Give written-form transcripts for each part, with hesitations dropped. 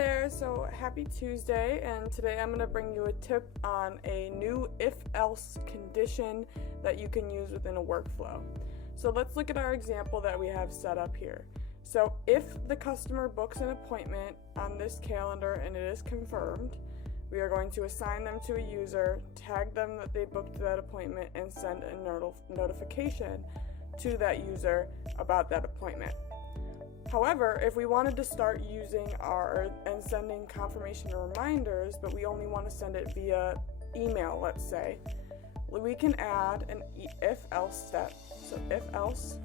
there, so happy Tuesday, and today I'm going to bring you a tip on a new if-else condition that you can use within a workflow. So let's look at our example that we have set up here. So if the customer books an appointment on this calendar and it is confirmed, we are going to assign them to a user, tag them that they booked that appointment, and send a notification to that user about that appointment. However, if we wanted to start using and sending confirmation reminders, but we only want to send it via email, let's say, we can add an if-else step. So if-else,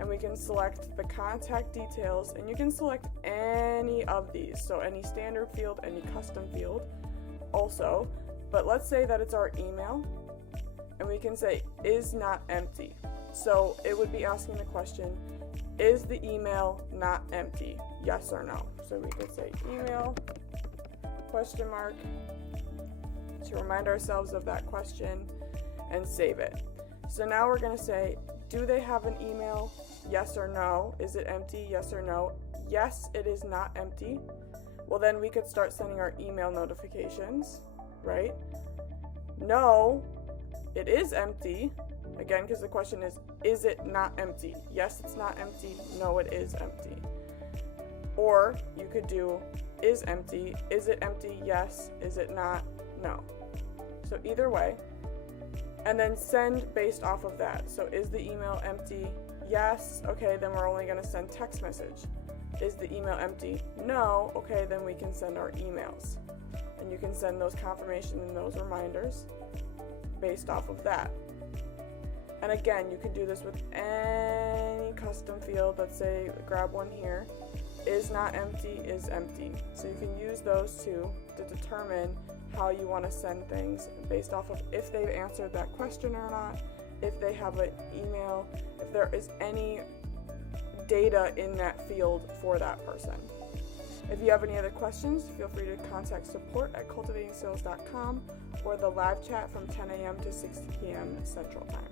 and we can select the contact details, and you can select any of these, so any standard field, any custom field also. But let's say that it's our email, and we can say is not empty. So it would be asking the question, is the email not empty? Yes or no? So we could say email, question mark, to remind ourselves of that question and save it. So now we're going to say, do they have an email? Yes or no? Is it empty? Yes or no? Yes, it is not empty. Well, then we could start sending our email notifications, right? No, it is empty. Again, because the question is it not empty? Yes, it's not empty. No, it is empty. Or you could do is empty. Is it empty? Yes. Is it not? No. So either way. And then send based off of that. So is the email empty? Yes. Okay, then we're only going to send text message. Is the email empty? No. Okay, then we can send our emails. And you can send those confirmation and those reminders based off of that. And again, you can do this with any custom field. Let's say, grab one here. Is not empty, is empty. So you can use those two to determine how you want to send things based off of if they've answered that question or not, if they have an email, if there is any data in that field for that person. If you have any other questions, feel free to contact support at cultivatingSales.com or the live chat from 10 a.m. to 6 p.m. Central Time.